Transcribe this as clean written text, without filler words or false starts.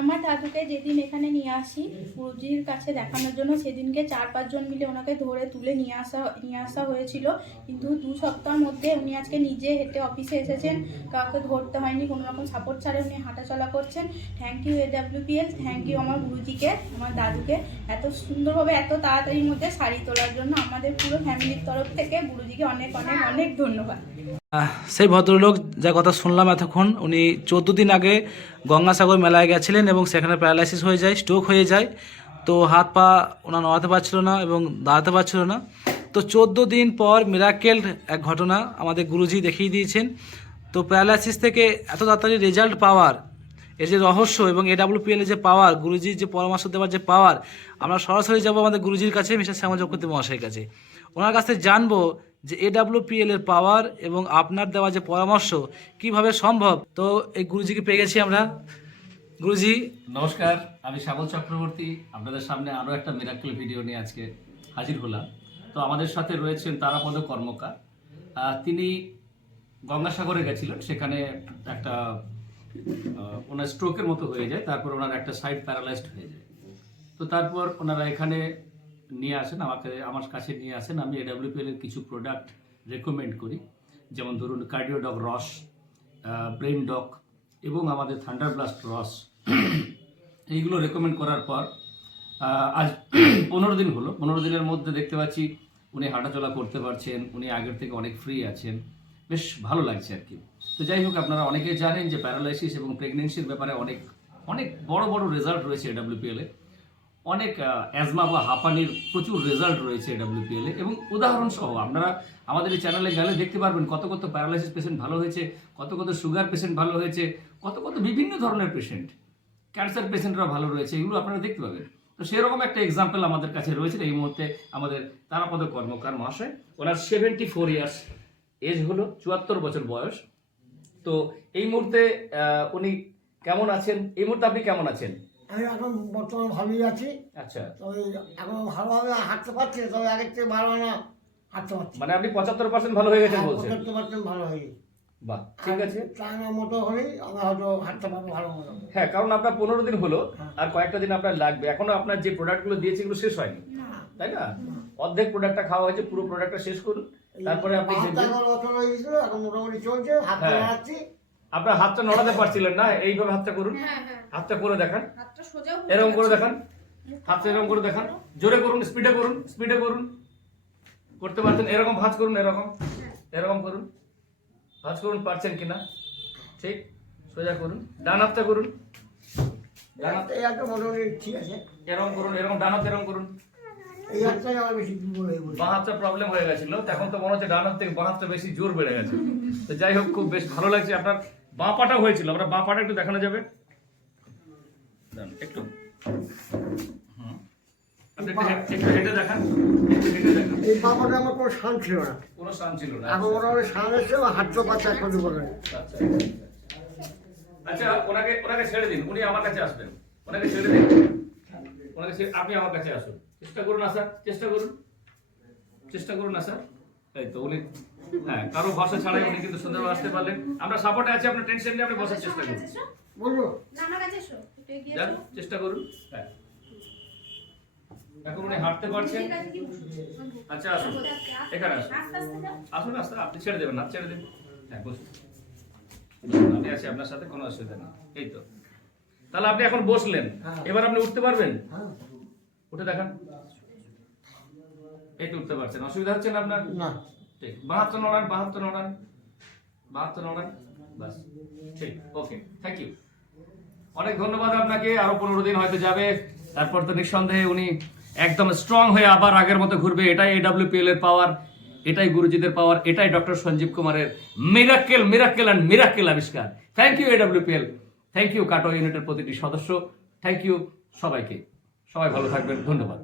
আমার দাদুকে যেদিন এখানে নিয়ে আসি গুরুজির কাছে দেখানোর জন্য, সেদিনকে 4-5 জন মিলে ওনাকে ধরে তুলে নিয়ে আসা হয়েছিল, কিন্তু 2 সপ্তাহের মধ্যে উনি আজকে নিজে হেঁটে অফিসে এসেছেন, কাউকে ধরতে হয়নি, কোনো রকম সাপোর্ট ছাড়া উনি হাঁটাচলা করছেন। Thank you AWPL, thank you আমার গুরুজিকে, আমার দাদুকে এত সুন্দরভাবে এত তাড়াতাড়ির মধ্যে শাড়ি তোলার জন্য। আমাদের পুরো ফ্যামিলির তরফ থেকে গুরুজিকে অনেক অনেক অনেক ধন্যবাদ। সেই ভদ্রলোক যা কথা শুনলাম এতক্ষণ, উনি 14 দিন আগে গঙ্গাসাগর মেলায় গেছিলেন এবং সেখানে প্যারালাইসিস হয়ে যায়, স্ট্রোক হয়ে যায়। তো হাত পা ওনার নড়াতে পারছিল না এবং দাঁড়াতে পারছিল না। তো 14 দিন পর মিরাকেল এক ঘটনা আমাদের গুরুজি দেখিয়ে দিয়েছেন। তো প্যারালাইসিস থেকে এত তাড়াতাড়ি রেজাল্ট পাওয়ার এর যে রহস্য এবং AWPL এর যে পাওয়ার, গুরুজির যে পরামর্শ দেওয়ার যে পাওয়ার, আমরা সরাসরি যাবো আমাদের গুরুজির কাছে, মিস্টার শ্যামল চক্রবর্তী মহাশয়ের কাছে। ওনার কাছ থেকে জানবো যে AWPL এর পাওয়ার এবং আপনার দেওয়া যে পরামর্শ কিভাবে সম্ভব। তো এই গুরুজিকে পেয়ে গেছি আমরা। গুরুজি নমস্কার, আমি শ্যামল চক্রবর্তী আপনাদের সামনে আরও একটা মিরাকেল ভিডিও নিয়ে আজকে হাজির হলাম। তো আমাদের সাথে রয়েছেন তারাপদ কর্মকার। তিনি গঙ্গাসাগরে গেছিলেন, সেখানে একটা ওনার স্ট্রোকের মতো হয়ে যায়, তারপর ওনার একটা সাইড প্যারালাইজড হয়ে যায়। তো তারপর ওনারা এখানে নিয়ে আসেন, আমার কাছে নিয়ে আসেন। আমি AWPL এর কিছু প্রোডাক্ট রেকমেন্ড করি, যেমন ধরুন কার্ডিওডক রস, ব্রেন ডক এবং আমাদের থান্ডার ব্লাস্ট রস। এইগুলো রেকমেন্ড করার পর আজ 15 দিন হলো। 15 দিনের মধ্যে দেখতে পাচ্ছি উনি হাঁটাচলা করতে পারছেন, উনি আগের থেকে অনেক ফ্রি আছেন, বেশ ভালো লাগছে আর কি। তো যাই হোক, আপনারা অনেকেই জানেন যে প্যারালাইসিস এবং প্রেগনেন্সির ব্যাপারে অনেক অনেক বড় বড় রেজাল্ট রয়েছে AWPL এ। অনেক অ্যাজমা বা হাঁপানির প্রচুর রেজাল্ট রয়েছে AWPL এ, এবং উদাহরণ সহ আপনারা আমাদের এই চ্যানেলে গেলে দেখতে পারবেন কত কত প্যারালাইসিস পেশেন্ট ভালো হয়েছে, কত কত সুগার পেশেন্ট ভালো হয়েছে, কত কত বিভিন্ন ধরনের পেশেন্ট, ক্যান্সার পেশেন্টরা ভালো রয়েছে, এগুলো আপনারা দেখতে পাবেন। তো সেরকম একটা এক্সাম্পল আমাদের কাছে রয়েছে এই মুহূর্তে আমাদের তারাপদ কর্মকার মহাশয়। ওনার 74 ইয়ার্স এজ হলো, 74 বছর বয়স। তো এই মুহূর্তে উনি কেমন আছেন? এই মুহূর্তে আপনি কেমন আছেন? আমি এখন বর্তমানে ভালোই আছি। আচ্ছা, তবে এখন ভালোভাবে হাঁটতে পারছি, তবে আগের থেকে ভালো না হাঁটতে পারছি। মানে আপনি 75% ভালো হয়ে গেছেন বলছেন? 75% ভালো হয়ে গেছে। বাহ, ঠিক আছে। টাইমের মতো হলেই আমরা হয়তো হাঁটতে পারবো ভালো মতো। হ্যাঁ, কারণ আপনার 15 দিন হলো, আর কয়েকটা দিন আপনার লাগবে। এখনো আপনার যে প্রোডাক্টগুলো দিয়েছে এগুলো শেষ হয়নি, তাই না? অর্ধেক প্রোডাক্টটা খাওয়া হয়েছে, পুরো প্রোডাক্টটা শেষ করুন, তারপরে আপনি বছর হয়ে গেছিল, এখন মোটামুটি চলছে, হাত নাড়াচ্ছি। আপনার হাতটা নড়াতে পারছিলেন না, এইভাবে হাতটা করুন, হাতটা করে দেখান, এরকম করে দেখান, হাতটা এরকম করে দেখান, জোরে করুন, স্পিডে করুন, স্পিডে করুন, করতে পারছেন? এরকম ভাঁজ করুন, এরকম এরকম করুন, ভাঁজ করুন, পারছেন কিনা? ঠিক, সোজা করুন, ডান হাতটা করুন, ডান হাত এই হাতটা মোটামুটি ঠিক আছে, এরকম করুন, এরকম ডান হাত এরকম করুন। এই হাতটাই আমার বেশি দুর্বল হয়ে পড়েছে। বাঁ হাতটা প্রবলেম হয়ে গেছিল, এখন তো মনে হচ্ছে ডান হাত থেকে বাঁ হাতটা বেশি জোর বেড়ে গেছে। তো যাই হোক, খুব বেশ ভালো লাগছে। আপনার বাঁ পাটা হয়েছিল, আমরা বাঁ পাটা একটু দেখানো যাবে? একটু আপনি একটু হেঁটে দেখান, একটু হেঁটে দেখান। এই বাবাটা আমার কোনো শান ছিল না, কোনো শান ছিল না। এখন মোটামুটি শান এসছে, হাঁটতে পারছে এখন করে। আচ্ছা আচ্ছা, ওনাকে ছেড়ে দিন, উনি আমার কাছে আসবেন। ওনাকে ছেড়ে দিন, আপনি আমার কাছে আসুন। চেষ্টা করুন আসার, চেষ্টা করুন, চেষ্টা করুন আসার। এই তো উনি, হ্যাঁ, কারো ভাষা ছাড়াই উনি কিন্তু সুন্দরভাবে আসতে পারলেন। আমরা সাপোর্টে আছি, আপনার টেনশন নিয়ে আপনি বসার চেষ্টা করুন। বলবো যান, চেষ্টা করুন। হ্যাঁ, এখন উনি হাঁটতে পারছেন। আচ্ছা, আসুন, এখানে আসুন, আসুন, আসতে আপনি ছেড়ে দেবেন না, ছেড়ে দেবেন। হ্যাঁ, বসুন, আমি আছি আপনার সাথে, কোনো অসুবিধা নেই। এই তো, তাহলে আপনি এখন বসলেন, এবার আপনি উঠতে পারবেন? উঠে দেখান। এই তো উঠতে পারছেন, অসুবিধা হচ্ছে না আপনার? না। ঠিক, বাঁ হাতটা নড়ান, বাঁ হাতটা নড়ান, বাঁ হাতটা নড়ান, বাস, ঠিক, ওকে, থ্যাংক ইউ। অনেক ধন্যবাদ আপনাকে। আরো 15 দিন হয়তো যাবে, তারপর তো নিঃসন্দেহে উনি একদম স্ট্রং হয়ে আবার আগের মতো ঘুরবে। এটাই AWPL এর পাওয়ার, এটাই গুরুজিদের পাওয়ার, এটাই ডক্টর সঞ্জীব কুমারের মিরাকেল মিরাকেল অ্যান্ড মিরাকেল আবিষ্কার। Thank you AWPL, thank you কাটো ইউনিটের প্রতিটি সদস্য, থ্যাংক ইউ সবাইকে। সবাই ভালো থাকবেন, ধন্যবাদ।